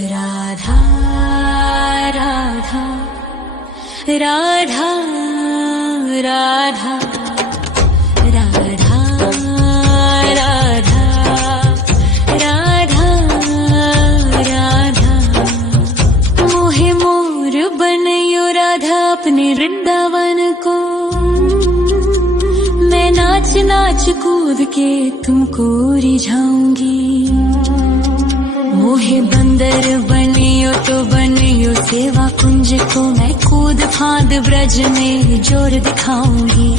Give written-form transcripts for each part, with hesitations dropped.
राधा राधा राधा राधा राधा राधा राधा राधा मोहे मोर बनयो राधा अपने वृंदावन को। मैं नाच नाच कूद के तुमको रिझाऊंगी। मोहे बंदर बनियो तो बनियो सेवा कुंज को। मैं कूद फांद ब्रज में जोर दिखाऊंगी।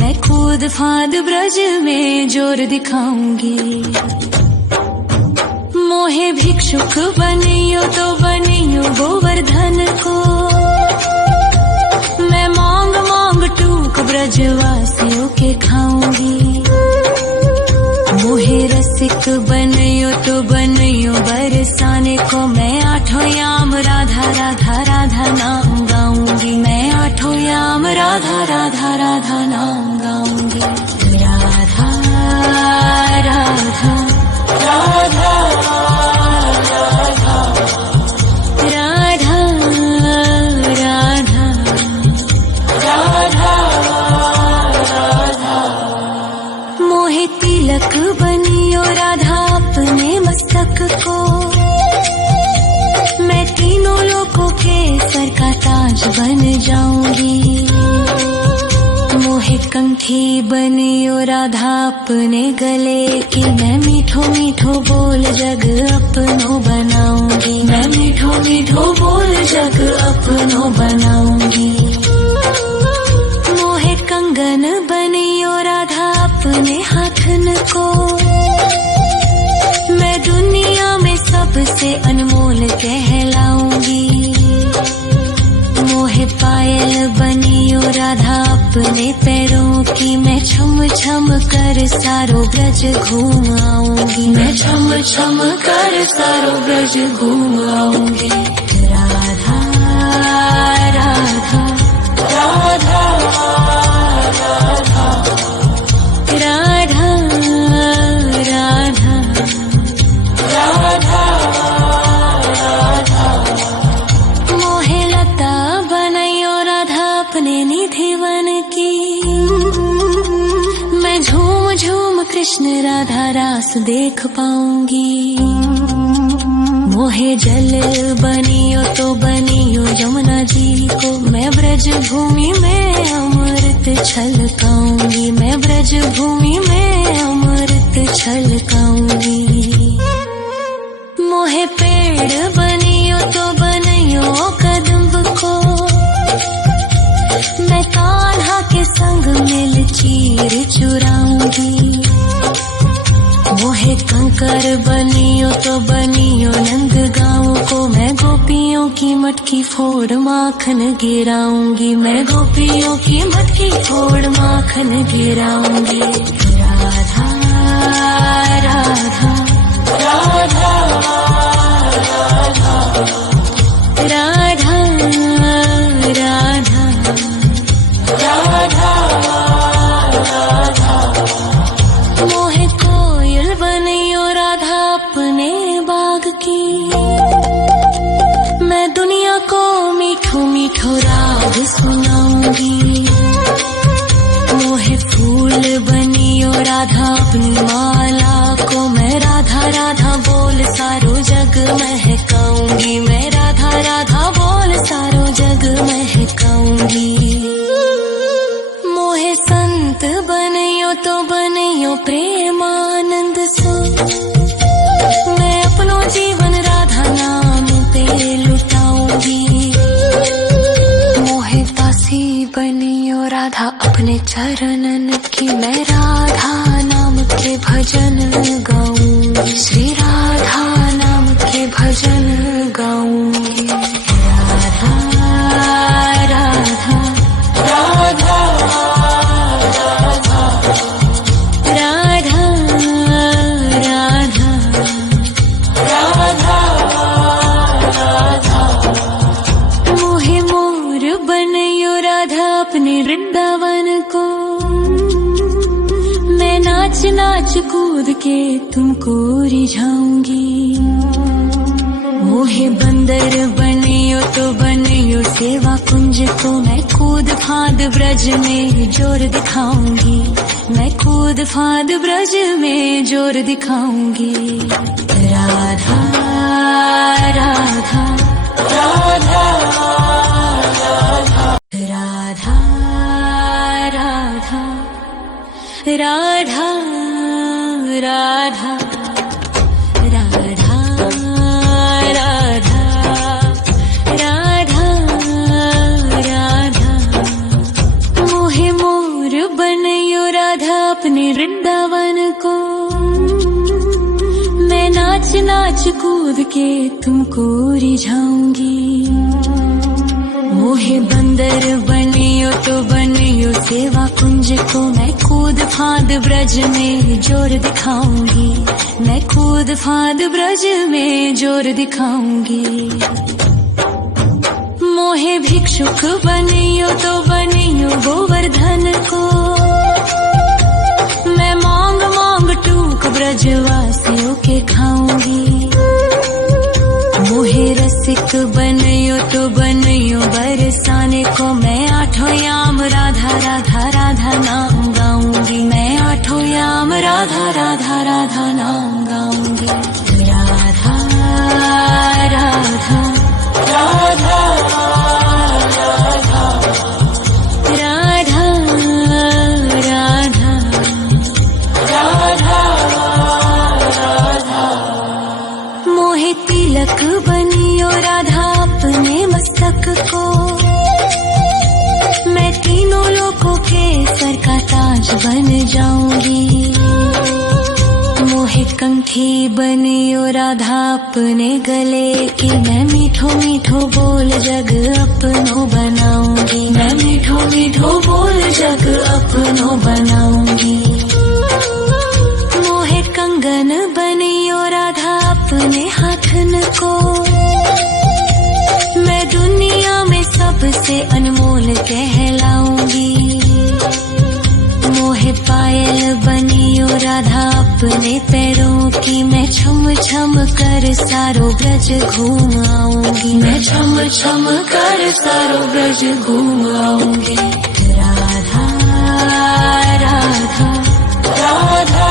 मैं कूद फांद ब्रज में जोर दिखाऊंगी। मोहे भिक्षुक बनियो तो बनियो गोवर्धन को। मैं मांग मांग टूक ब्रजवासियों के खाऊंगी। मोहे रसिक बनियो तो बनियो बरसाने को। मैं आठों याम राधा राधा राधा नाम गाऊंगी। मैं आठों याम राधा राधा राधा नाम गाऊंगी। राधा राधा राधा राधा राधा राधा राधा। मोहे तिलक बनियो राधा अपने मस्तक को। मैं तीनों लोगों के सर का ताज बन जाऊंगी। मोहे कंठी बनियो राधा अपने गले की। मैं मीठो मीठो बोल जग अपनो बनाऊंगी। मैं मीठो मीठो बोल जग अपनो बनाऊंगी। मोहे कंगन बनियो राधा अपने हाथन को। मैं दुनिया में सबसे अनमोल कहलाऊंगी। मोहे पायल बनियो राधा अपने पैरों की। मैं छम छम कर सारो ब्रज घूम आऊंगी। मैं छम छम कर सारो ब्रज घूम आऊंगी। राधा राधा राधा राधा राधा राधा राधा। मोहे लता बनयो राधा अपने निधि वन की। मैं झूम झूम कृष्ण राधा रास देख पाऊंगी। मोहे जल बनियो तो बनियो यमुना जी को। मैं ब्रज भूमि में अमृत छलकाऊंगी। मैं ब्रज भूमि में अमृत छलकाऊंगी। मोहे पेड़ बनियो तो बनियो कदम्ब को। मैं कान्हा के संग मिल चीर चुराऊंगी। मोहे कंकर बनियो तो बनियो नंद गाँव को। मैं गोपियों की मटकी फोड़ माखन गिराऊंगी। मैं गोपियों की मटकी फोड़ माखन गिराऊंगी। राधा राधा राधा राधा राधा राधा राधा। मोहे कोयल बनियो राधा अपने बाग की। मैं दुनिया को मीठो मीठो राग सुनाऊंगी। मोहे फूल बनियो राधा अपनी माला को। मैं राधा राधा बोल सारो जग महकाऊंगी। मैं राधा राधा बोल सारो जग महकाऊंगी। मोहे संत बनियो तो बनियो प्रेमानंद सो। मैं अपनो जीवन राधा नाम पे लुटाऊंगी। मोहे दासी बनियो राधा अपने चरणन की। मैं राधा नाम के भजन गाऊंगी। श्री राधा नाम के भजन गाऊंगी। राधा राधा राधा राधा राधा राधा राधा। मोहे मोर बनयो राधा अपने वृंदावन को। मैं नाच नाच कूद के तुमको रिझाऊंगी। मोहे बंदर बनियो तो बनियो सेवा कुंज को मैं कूद फाद ब्रज में जोर दिखाऊंगी, मैं कूद फाद ब्रज में जोर दिखाऊंगी। राधा राधा राधा राधा राधा राधा राधा राधा राधा राधा राधा मोहे मोर बनयो राधा अपने वृंदावन को, मैं नाच नाच कूद के तुमको रिझाऊंगी। मोहे बंदर बनियो तो बनियो सेवा कुंज को मैं कूद फाद ब्रज में जोर दिखाऊंगी, मैं कूद फाद ब्रज में जोर दिखाऊंगी। मोहे भिक्षुक बनियो तो बनियो गोवर्धन को, मैं मांग मांग टूक ब्रजवासियों के खाऊंगी। मोहे रसिक बनियो तो बनियो बरसाने को, मैं आठों याम राधा राधा राधा नाम गाऊंगी, मैं आठों याम राधा राधा राधा नाम गाऊंगी। राधा राधा राधा राधा राधा राधा राधा मोहे तिलक बनियो राधा अपने मस्तक को, मैं तीनों लोगों के सर का ताज बन जाऊंगी। मोहे कंठी बनियो राधा अपने गले की, मैं मीठो मीठो बोल जग अपनो बनाऊंगी, मैं मीठो मीठो बोल जग अपनो बनाऊंगी। मोहे कंगन बनियो राधा अपने हाथन को, मैं दुनिया में सबसे अनमोल कहलाऊंगी। मोहे पायल बनियो राधा अपने पैरों की, मैं छम छम कर सारो ब्रज घूम आऊंगी, मैं छम छम कर सारो ब्रज घूम आऊंगी। राधा राधा राधा राधा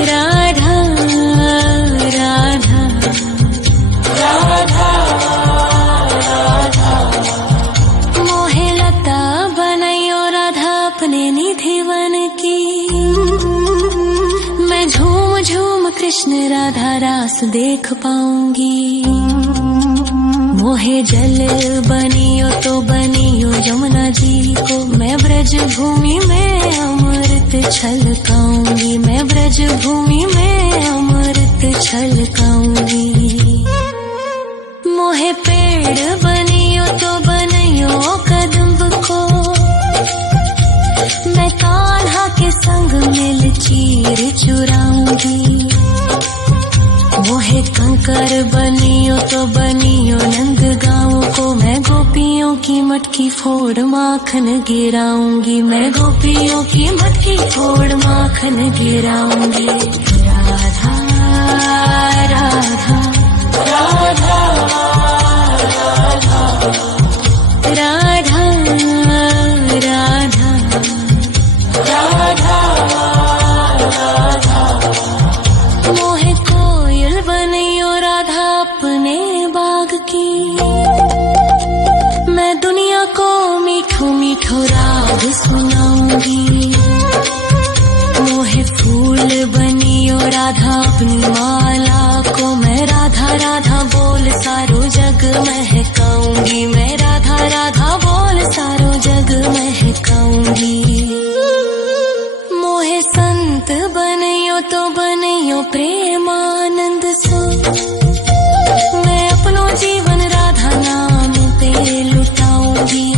राधा राधा राधा मोहे लता बनयो राधा अपने निधिवन की, मैं झूम झूम कृष्ण राधा रास देख पाऊंगी। मोहे जल बनियो तो बनियो यमुना जी को, मैं ब्रज भूमि में अमृत छलकाऊंगी, मैं ब्रज भूमि में अमृत छलकाऊंगी। मोहे पेड़ बनियो तो बनियो कदम्ब को, मैं कान्हा के संग मिल चीर चुराऊंगी। मोहे कंकर बनियो तो बनियो नंद गाँव को, मैं गोपियों की मटकी फोड़ माखन गिराऊंगी, मैं गोपियों की मटकी फोड़ माखन गिराऊंगी। राधा राधा राधा राधा राधा राधा राधा मोहे कोयल बनियो राधा अपने बाग की, मैं दुनिया को मीठो मीठो राग सुनाऊंगी। मोहे फूल बनियो राधा अपनी माला को, मैं राधा राधा बोल सारो जग महकाऊंगी, मैं राधा राधा बोल सारो जग महकाऊंगी। मोहे संत बनियो तो बनियो प्रेमानंद सो, मैं अपनो जीवन राधा नाम पे लुटाऊंगी।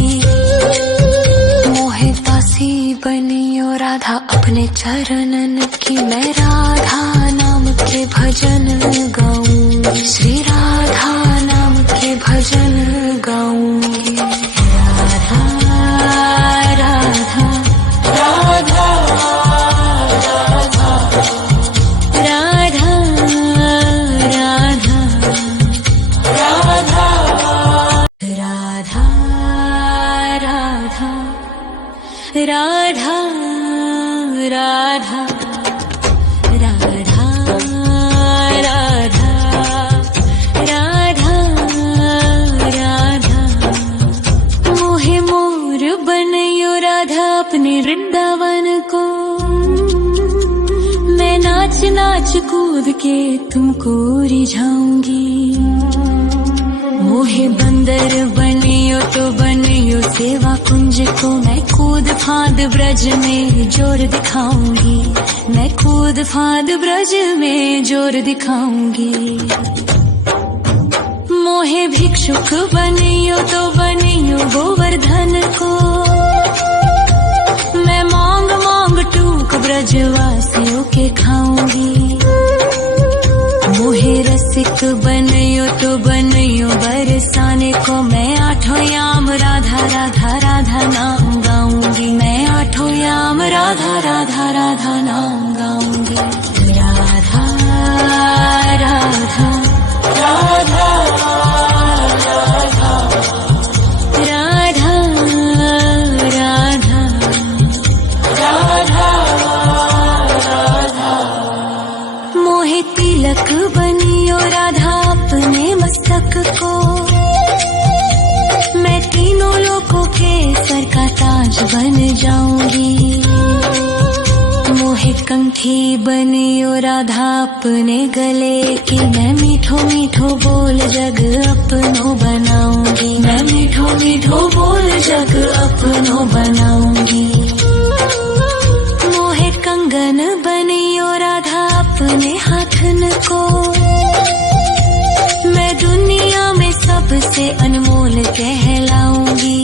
मोहे दासी बनियो राधा अपने चरणन की, मैं राधा नाम के भजन गाऊंगी, श्री राधा नाम के भजन गाऊंगी। राधा राधा राधा राधा राधा राधा राधा राधा राधा राधा राधा मोहे मोर बनयो राधा अपने वृंदावन को। मैं नाच नाच कूद के तुमको रिझाऊंगी। मोहे बंदर बनियो तो बनियो सेवा कुंज को। मैं कूद फांद ब्रज में जोर दिखाऊंगी। मैं कूद फांद ब्रज में जोर दिखाऊंगी। मोहे भिक्षुक बनियो तो बनियो गोवर्धन को। मैं मांग मांग टूक ब्रजवासियों के खाऊंगी। मोहे रसिक बनियो तो बनियो बरसाने को। मैं आठों याम राधा राधा राधा नाम गाऊंगी। मैं आठों याम राधा राधा राधा नाम गाऊंगी। राधा राधा राधा राधा राधा राधा राधा मोहे तिलक बनियो राधा अपने मस्तक को। मैं तीनों लोगों के सर का ताज बन जाऊंगी। मोहे कंठी बनियो राधा अपने गले की। मैं मीठो मीठो बोल जग अपनो बनाऊंगी। मैं मीठो मीठो बोल जग अपनो बनाऊंगी। मोहे कंगन बनियो राधा अपने हाथन को। मैं दुनिया में सबसे अनमोल कहलाऊंगी।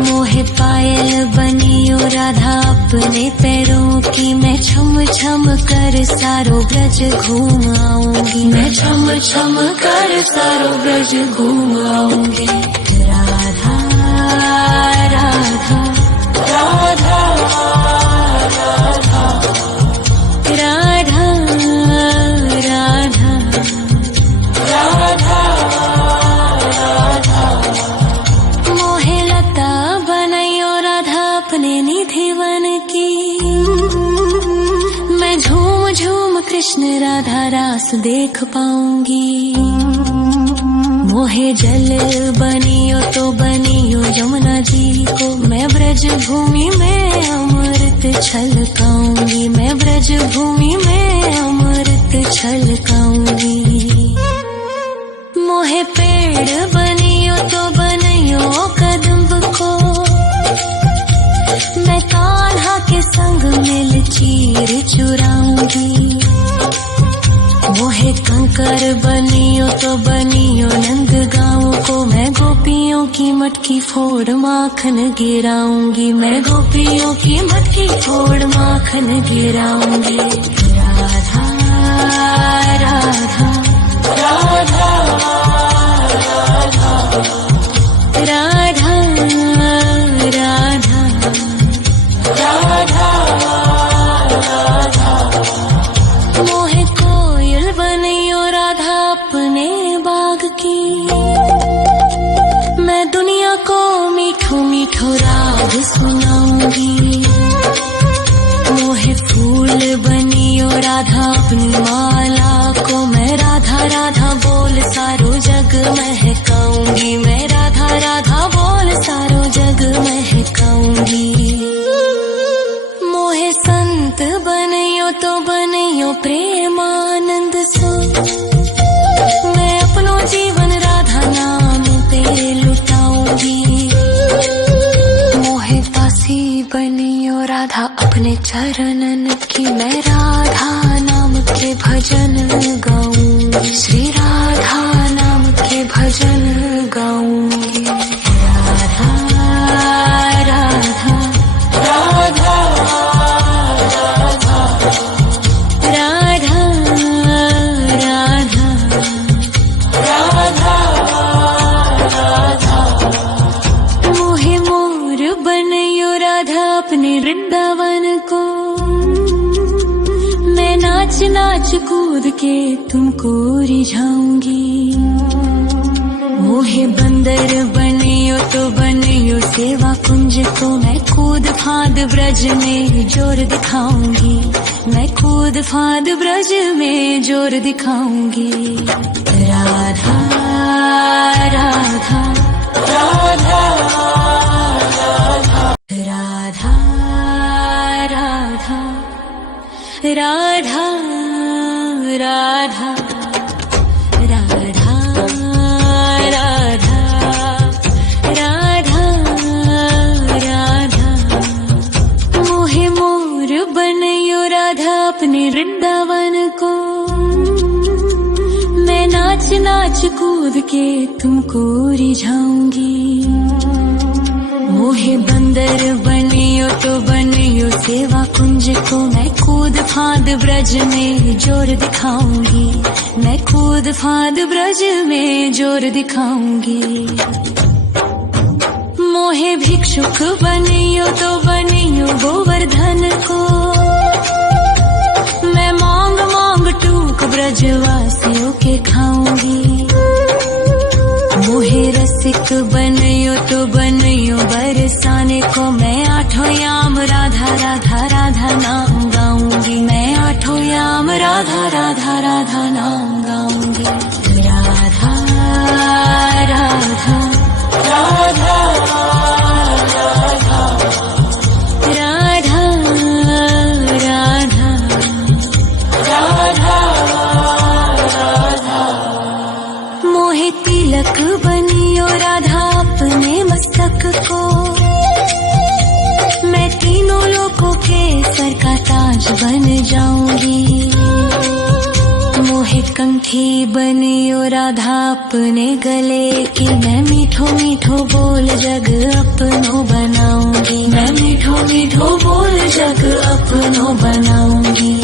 मोहे पायल बनियो राधा अपने पैरों की। मैं छम छम कर सारो ब्रज घूम आऊंगी। मैं छम छम कर सारो ब्रज घूम आऊंगी। राधा राधा राधा राधा राधा राधा राधा राधा मोहे लता बनयो राधा अपने निधि वन की। मैं झूम झूम कृष्ण राधा रास देख पाऊंगी। मोहे जल बनियो तो बनियो यमुना जी को। मैं ब्रज भूमि में अमृत छलकाऊंगी। मैं ब्रज भूमि में अमृत छलकाऊंगी। मोहे पेड़ बनियो तो बनियो कदम्ब को। मैं कान्हा के संग मिल चीर चुराऊंगी। मोहे कंकर बनियो तो बनियो नंद गाँव को। मैं गोपियों की मटकी फोड़ माखन गिराऊंगी। मैं गोपियों की मटकी फोड़ माखन गिराऊंगी। राधा राधा राधा राधा राधा राधा राधा राधा मोहे कोयल बनियो राधा अपने बाग की। मैं दुनिया को मीठो मीठो राग सुनाऊंगी। मोहे फूल बनियो राधा अपनी माला को। मैं राधा राधा बोल सारो जग महकाऊंगी। मैं राधा राधा बोल सारो जग महकाऊंगी। मोहे संत बनियो तो बनियो प्रेमानंद सो। मैं अपनो जीवन राधा नाम पे लुटाऊंगी। मोहे दासी बनियो राधा अपने चरणन की। मैं राधा नाम के भजन गाऊंगी। श्री राधा नाम के भजन गाऊंगी। राधा राधा राधा राधा राधा राधा राधा राधा मोहे मोर बनयो राधा अपने वृंदावन को। मैं नाच नाच कूद के तुमको रिझाऊंगी। मोहे बंदर बनियो तो बनियो सेवा कुंज को मैं कूद फाद ब्रज में जोर दिखाऊंगी, मैं कूद फाद ब्रज में जोर दिखाऊंगी। राधा राधा राधा राधा राधा राधा राधा राधा राधा राधा राधा मोहे मोर बनयो राधा अपने वृंदावन को, मैं नाच नाच कूद के तुमको रिझाऊंगी। मोहे बंदर बनियो तो बनियो सेवा कुंज को मैं कूद फाद ब्रज में जोर दिखाऊंगी, मैं कूद फाद ब्रज में जोर दिखाऊंगी। मोहे भिक्षुक बनियो तो बनियो गोवर्धन को, मैं मांग मांग टूक ब्रजवासियों के खाऊंगी। मोहे रसिक बनियो तो बनियो बरसाने को, मैं आठों याम राधा राधा राधा नाम गाऊंगी, मैं आठों याम राधा राधा राधा नाम गाऊंगी। राधा राधा राधा राधा राधा राधा राधा मोहे तिलक बनियो राधा अपने मस्तक को, मैं तीनों लोगों के सर का ताज बन जाऊंगी। मोहे कंठी बनियो राधा अपने गले की, मैं मीठो मीठो बोल जग अपनो बनाऊंगी, मैं मीठो मीठो बोल जग अपनो बनाऊंगी।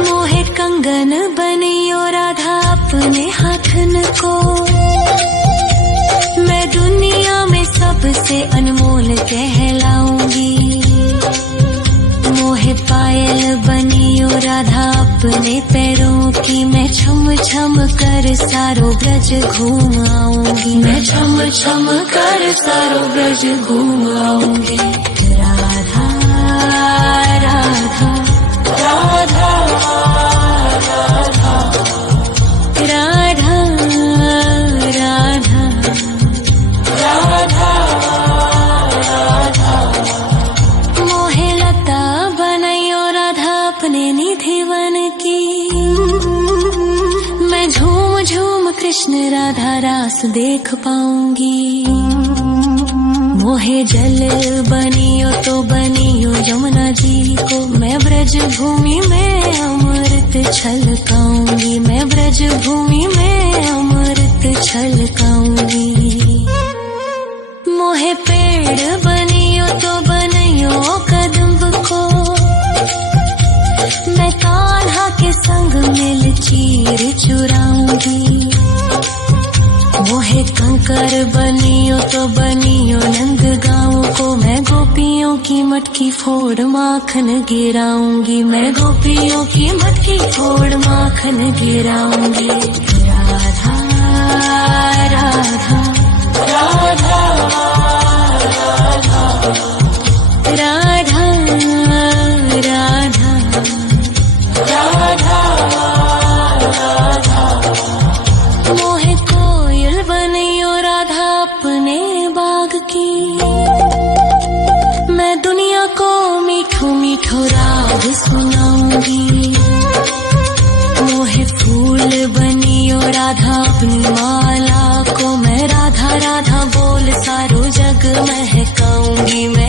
मोहे कंगन बनियो राधा अपने हाथन को, मैं दुनिया में सबसे अनमोल कहलाऊंगी। मोहे पायल बनियो राधा अपने पैरों की, मैं छम छम कर सारो ब्रज घूम आऊंगी, मैं छम छम कर सारो ब्रज घूम आऊंगी। राधा राधा राधा राधा राधा राधा राधा मोहे लता बनयो राधा अपने निधि वन की, मैं झूम झूम कृष्ण राधा रास देख पाऊंगी। मोहे जल बनियो तो बनियो यमुना जी को, मैं ब्रज भूमि में अमृत छलकाऊंगी, मैं ब्रज भूमि में अमृत छलकाऊंगी। मोहे पेड़ बनियो तो बनियो कदम्ब को, मैं कान्हा के संग मिल चीर चुराऊंगी। मोहे कंकर बनियो तो बनियो नंद गाँव को, मैं गोपियों की मटकी फोड़ माखन गिराऊंगी, मैं गोपियों की मटकी फोड़ माखन गिराऊंगी। राधा राधा राधा राधा राधा राधा राधा मोहे कोयल बनियो राधा अपने बाग की, मैं दुनिया को मीठो मीठो राग सुनाऊंगी। मोहे फूल बनियो राधा अपनी माला को, मैं राधा राधा बोल सारो जग महकाऊंगी, मैं